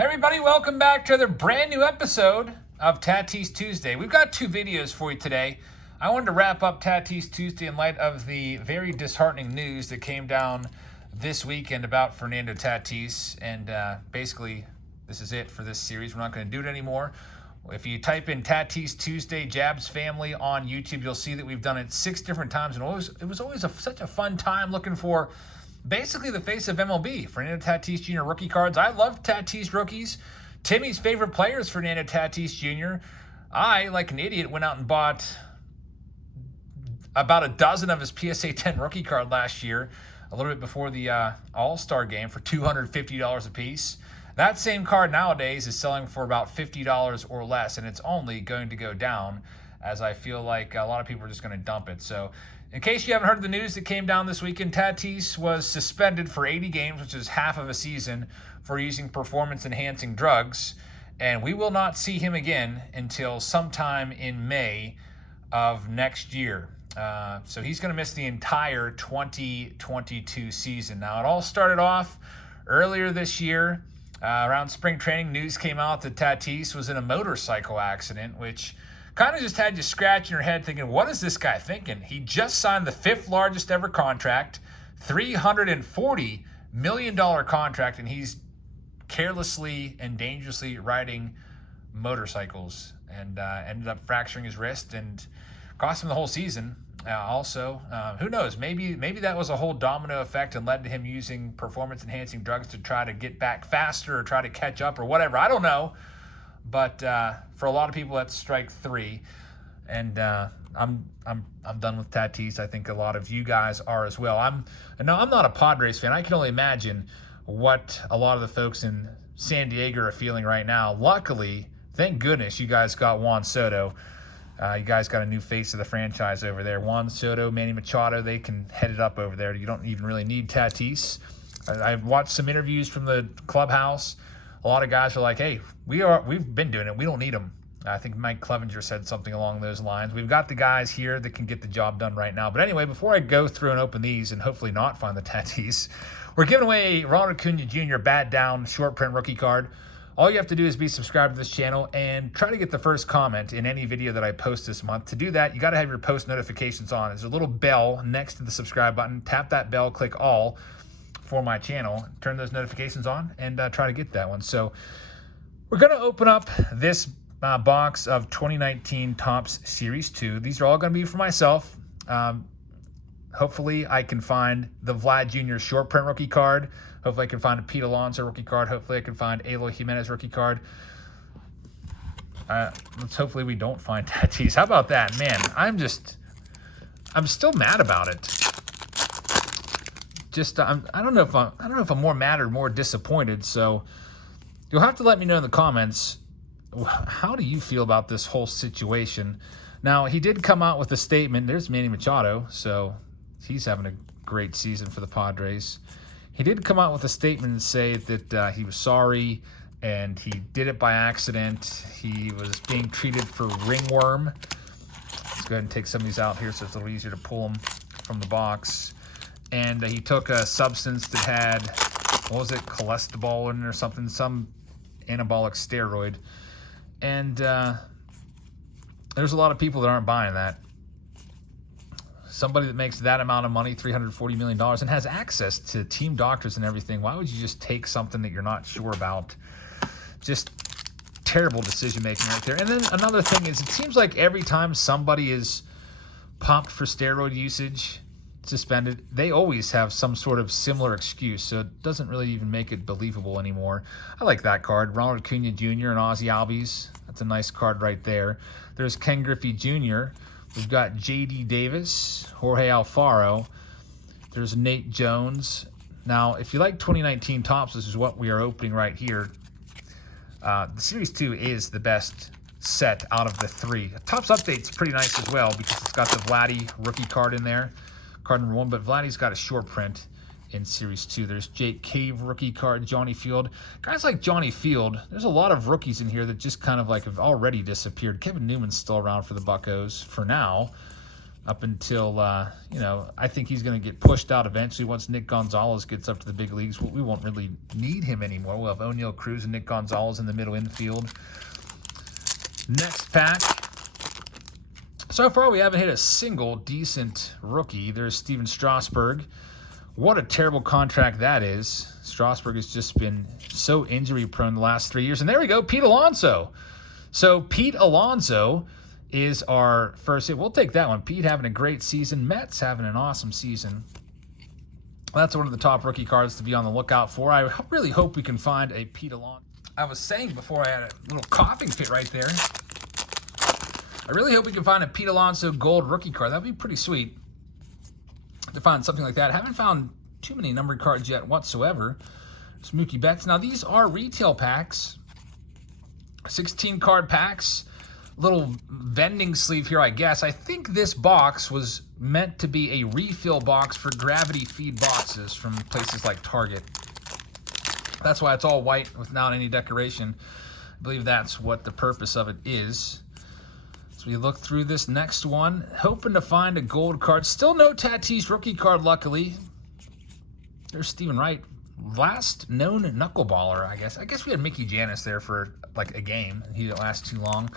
Hey everybody, welcome back to another brand new episode of Tatis Tuesday. We've got two videos for you today. I wanted to wrap up Tatis Tuesday in light of the very disheartening news that came down this weekend about Fernando Tatis. And basically, this is it for this series. We're not going to do it anymore. If you type in Tatis Tuesday Jabs Family on YouTube, you'll see that we've done it 6 different times. And it was always such a fun time looking for basically the face of MLB, Fernando Tatis Jr. rookie cards. I love Tatis rookies. Timmy's favorite player is Fernando Tatis Jr. I, like an idiot, went out and bought about a dozen of his PSA 10 rookie card last year, a little bit before the All-Star game, for $250 a piece. That same card nowadays is selling for about $50 or less, and it's only going to go down, as I feel like a lot of people are just going to dump it. So, in case you haven't heard the news that came down this weekend, Tatis was suspended for 80 games, which is half of a season, for using performance-enhancing drugs, and we will not see him again until sometime in May of next year. So he's going to miss the entire 2022 season. Now, it all started off earlier this year. Around spring training, news came out that Tatis was in a motorcycle accident, which kind of just had you scratching your head thinking, what is this guy thinking? He just signed the 5th largest ever contract, $340 million contract, and he's carelessly and dangerously riding motorcycles, and ended up fracturing his wrist and cost him the whole season. Also, who knows? Maybe that was a whole domino effect and led to him using performance-enhancing drugs to try to get back faster or try to catch up or whatever. I don't know. But for a lot of people, that's strike 3, and I'm done with Tatis. I think a lot of you guys are as well. I'm not a Padres fan. I can only imagine what a lot of the folks in San Diego are feeling right now. Luckily, thank goodness, you guys got Juan Soto. You guys got a new face of the franchise over there. Juan Soto, Manny Machado, they can head it up over there. You don't even really need Tatis. I've watched some interviews from the clubhouse. A lot of guys are like, hey, we've been doing it. We don't need them. I think Mike Clevenger said something along those lines. We've got the guys here that can get the job done right now. But anyway, before I go through and open these and hopefully not find the Tatis, we're giving away a Ronald Acuna Jr. bat down short print rookie card. All you have to do is be subscribed to this channel and try to get the first comment in any video that I post this month. To do that, you got to have your post notifications on. There's a little bell next to the subscribe button. Tap that bell, click all for my channel, turn those notifications on, and try to get that one. So we're going to open up this box of 2019 Topps Series 2. These are all going to be for myself. Hopefully I can find the Vlad Jr. short print rookie card. Hopefully I can find a Pete Alonso rookie card. Hopefully I can find Eloy Jimenez rookie card. Hopefully we don't find Tatis. How about that? Man, I'm still mad about it. I don't know if I'm more mad or more disappointed. So you'll have to let me know in the comments, how do you feel about this whole situation? Now, he did come out with a statement. There's Manny Machado, so he's having a great season for the Padres. He did come out with a statement and say that he was sorry and he did it by accident. He was being treated for ringworm. Let's go ahead and take some of these out here so it's a little easier to pull them from the box. And he took a substance that had, what was it, cholesterol in it or something, some anabolic steroid. And there's a lot of people that aren't buying that. Somebody that makes that amount of money, $340 million, and has access to team doctors and everything, why would you just take something that you're not sure about? Just terrible decision-making right there. And then another thing is, it seems like every time somebody is popped for steroid usage, suspended, they always have some sort of similar excuse, so it doesn't really even make it believable anymore. I like that card. Ronald Acuna Jr. and Ozzie Albies. That's a nice card right there. There's Ken Griffey Jr. We've got J.D. Davis, Jorge Alfaro. There's Nate Jones. Now, if you like 2019 Topps, this is what we are opening right here. The Series 2 is the best set out of the 3. Topps Update's pretty nice as well because it's got the Vladdy rookie card in there. Card number 1, but Vladdy's got a short print in Series 2. There's Jake Cave rookie card, Johnny Field. Guys like Johnny Field, there's a lot of rookies in here that just kind of like have already disappeared. Kevin Newman's still around for the Buccos for now. up until, you know, I think he's going to get pushed out eventually once Nick Gonzalez gets up to the big leagues. We won't really need him anymore. We'll have O'Neill Cruz and Nick Gonzalez in the middle infield. Next pack. So far, we haven't hit a single decent rookie. There's Steven Strasburg. What a terrible contract that is. Strasburg has just been so injury-prone the last 3 years. And there we go, Pete Alonso. So Pete Alonso is our first hit. We'll take that one. Pete having a great season. Mets having an awesome season. That's one of the top rookie cards to be on the lookout for. I really hope we can find a Pete Alonso. I was saying before I had a little coughing fit right there. I really hope we can find a Pete Alonso gold rookie card. That would be pretty sweet to find something like that. I haven't found too many numbered cards yet whatsoever. It's Mookie Betts. Now, these are retail packs. 16 card packs. Little vending sleeve here, I guess. I think this box was meant to be a refill box for gravity feed boxes from places like Target. That's why it's all white without any decoration. I believe that's what the purpose of it is. So we look through this next one, hoping to find a gold card. Still no Tatis rookie card, luckily. There's Stephen Wright. Last known knuckleballer, I guess. I guess we had Mickey Janis there for like a game. He didn't last too long.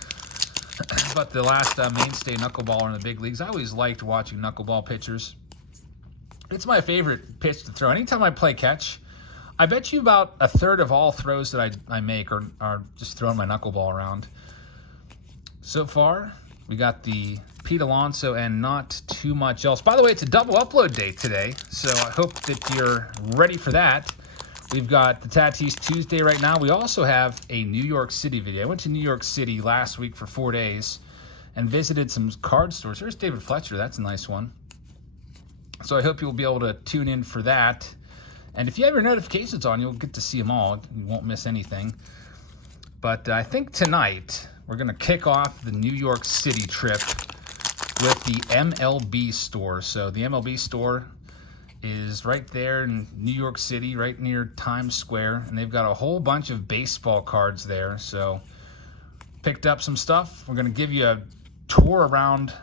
But the last mainstay knuckleballer in the big leagues. I always liked watching knuckleball pitchers. It's my favorite pitch to throw. Anytime I play catch, I bet you about a third of all throws that I make are just throwing my knuckleball around. So far, we got the Pete Alonso and not too much else. By the way, it's a double upload day today, so I hope that you're ready for that. We've got the Tatis Tuesday right now. We also have a New York City video. I went to New York City last week for 4 days and visited some card stores. There's David Fletcher. That's a nice one. So I hope you'll be able to tune in for that. And if you have your notifications on, you'll get to see them all. You won't miss anything. But I think tonight we're going to kick off the New York City trip with the MLB store. So the MLB store is right there in New York City, right near Times Square. And they've got a whole bunch of baseball cards there. So picked up some stuff. We're going to give you a tour around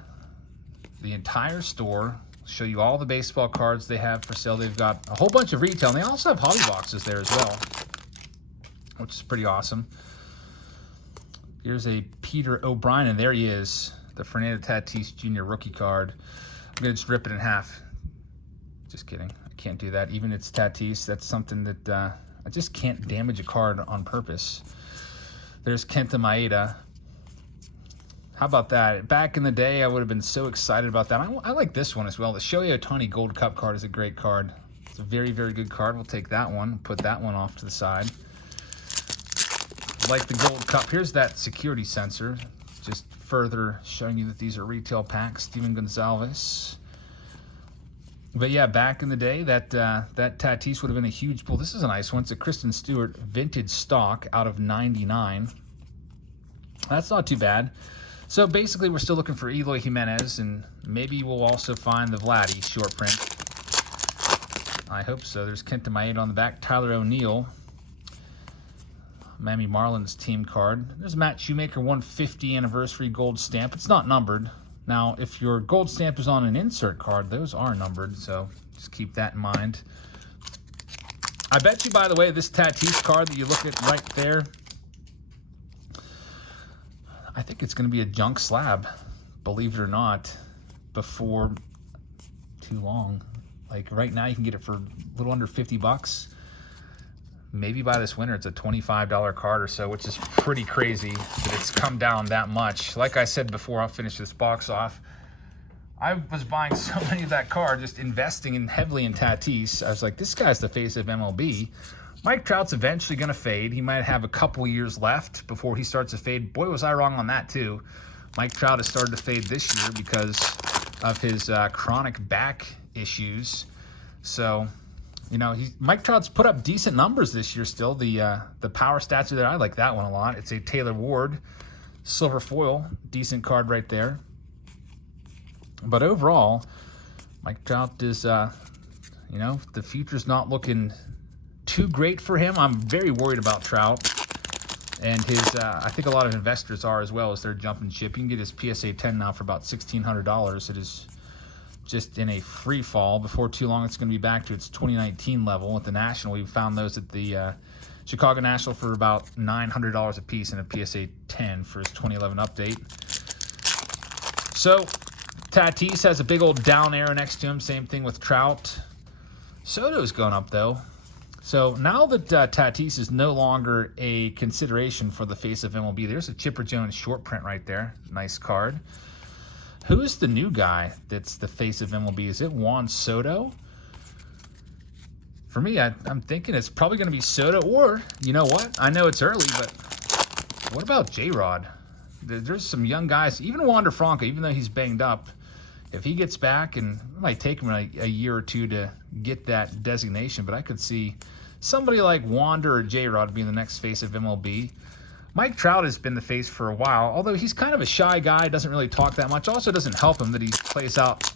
the entire store. Show you all the baseball cards they have for sale. They've got a whole bunch of retail. And they also have hobby boxes there as well, which is pretty awesome. Here's a Peter O'Brien, and there he is, the Fernando Tatis Jr. rookie card. I'm going to just rip it in half. Just kidding. I can't do that. Even it's Tatis, that's something that I just can't damage a card on purpose. There's Kenta Maeda. How about that? Back in the day, I would have been so excited about that. I like this one as well. The Shohei Ohtani Gold Cup card is a great card. It's a very, very good card. We'll take that one, put that one off to the side. Like the Gold Cup, here's that security sensor, just further showing you that these are retail packs. Steven Gonzalez. But yeah, back in the day, that Tatis would have been a huge pull. This is a nice one. It's a Kristen Stewart vintage stock out of 99. That's not too bad. So basically, we're still looking for Eloy Jimenez, and maybe we'll also find the Vladdy short print. I hope so. There's Kenta Maeda on the back. Tyler O'Neill. Miami Marlins team card. There's Matt Shoemaker 150 anniversary gold stamp. It's not numbered. Now, if your gold stamp is on an insert card, those are numbered, so just keep that in mind. I bet you, by the way, this Tatis card that you look at right there, I think it's going to be a junk slab, believe it or not, before too long. Like right now, you can get it for a little under $50. Maybe by this winter, it's a $25 card or so, which is pretty crazy that it's come down that much. Like I said before, I'll finish this box off. I was buying so many of that card, just investing heavily in Tatis. I was like, this guy's the face of MLB. Mike Trout's eventually going to fade. He might have a couple years left before he starts to fade. Boy, was I wrong on that, too. Mike Trout has started to fade this year because of his chronic back issues. So, you know, Mike Trout's put up decent numbers this year still. The power stats are there. I like that one a lot. It's a Taylor Ward silver foil. Decent card right there. But overall, Mike Trout is, you know, the future's not looking too great for him. I'm very worried about Trout. And his, I think a lot of investors are as well as they're jumping ship. You can get his PSA 10 now for about $1,600 at his just in a free fall. Before too long, it's going to be back to its 2019 level. At the National, we found those at the Chicago National for about $900 a piece, and a PSA 10 for his 2011 update. So Tatis has a big old down arrow next to him. Same thing with Trout. Soto's going up, though. So now that Tatis is no longer a consideration for the face of MLB, there's a Chipper Jones short print right there. Nice card. Who's the new guy that's the face of MLB? Is it Juan Soto? For me, I'm thinking it's probably going to be Soto, or, you know what? I know it's early, but what about J-Rod? There's some young guys, even Wander Franco, even though he's banged up, if he gets back, and it might take him a year or two to get that designation, but I could see somebody like Wander or J-Rod being the next face of MLB. Mike Trout has been the face for a while, although he's kind of a shy guy, doesn't really talk that much. Also doesn't help him that he plays out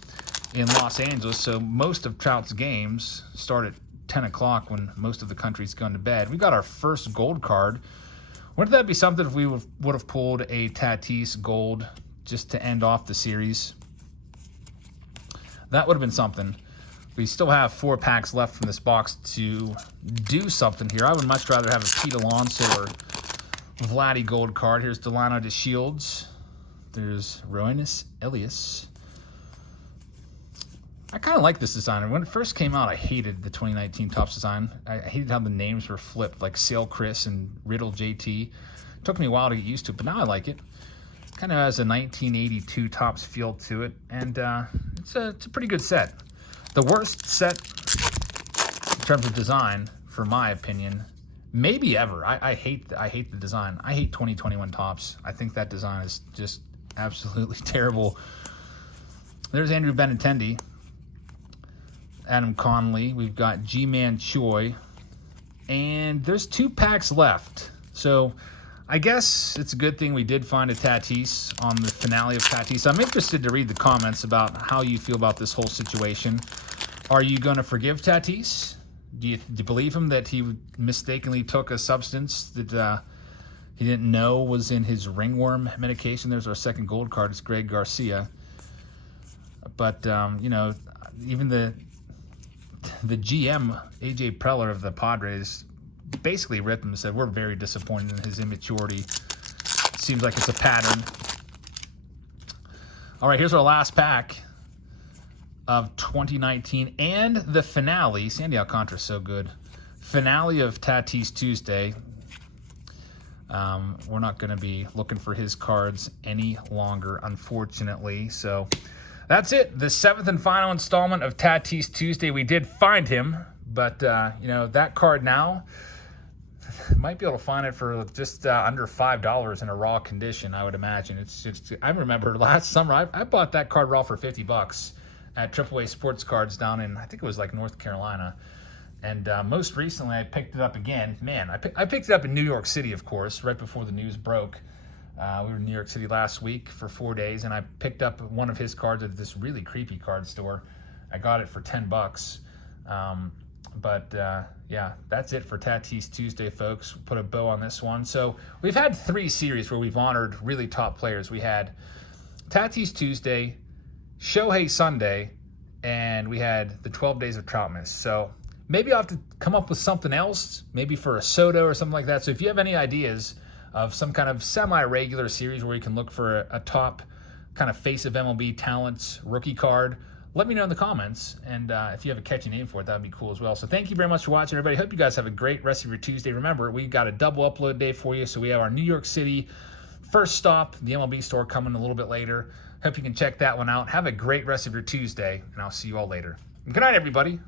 in Los Angeles, so most of Trout's games start at 10 o'clock when most of the country's gone to bed. We got our first gold card. Wouldn't that be something if we would have pulled a Tatis gold just to end off the series? That would have been something. We still have 4 packs left from this box to do something here. I would much rather have a Pete Alonso or Vladdy gold card. Here's Delano DeShields. There's Roenis Elias. I kind of like this design. When it first came out, I hated the 2019 Topps design. I hated how the names were flipped, like Sale Chris and Riddle JT. It took me a while to get used to it, but now I like it. Kind of has a 1982 Topps feel to it, and it's a pretty good set. The worst set in terms of design, for my opinion, maybe ever. I hate the design. I hate 2021 Topps. I think that design is just absolutely terrible. There's Andrew Benintendi, Adam Conley. We've got G-Man Choi, and there's 2 packs left. So I guess it's a good thing we did find a Tatis on the finale of Tatis. I'm interested to read the comments about how you feel about this whole situation. Are you going to forgive Tatis? Do you believe him that he mistakenly took a substance that he didn't know was in his ringworm medication? There's our second gold card. It's Greg Garcia. But, you know, even the GM, AJ Preller of the Padres, basically ripped him and said, we're very disappointed in his immaturity. Seems like it's a pattern. All right, here's our last pack of 2019 and the finale. Sandy Alcantara's so good. Finale of Tatis Tuesday. We're not going to be looking for his cards any longer, unfortunately. So that's it. The 7th and final installment of Tatis Tuesday. We did find him, but you know, that card now, might be able to find it for just under $5 in a raw condition, I would imagine. It's just, I remember last summer I bought that card raw for $50 at AAA Sports Cards down in, I think it was like North Carolina. And most recently I picked it up again. Man, I picked it up in New York City, of course, right before the news broke. We were in New York City last week for 4 days, and I picked up one of his cards at this really creepy card store. I got it for $10. Yeah, that's it for Tatis Tuesday, folks. Put a bow on this one. So we've had 3 series where we've honored really top players. We had Tatis Tuesday, Shohei Sunday, and we had the 12 Days of Troutmas. So maybe I'll have to come up with something else, maybe for a Soto or something like that. So if you have any ideas of some kind of semi-regular series where you can look for a top kind of face of MLB talents rookie card, let me know in the comments. And if you have a catchy name for it, that would be cool as well. So thank you very much for watching, everybody. Hope you guys have a great rest of your Tuesday. Remember, we got a double upload day for you. So we have our New York City first stop, the MLB store, coming a little bit later. Hope you can check that one out. Have a great rest of your Tuesday, and I'll see you all later. Good night, everybody.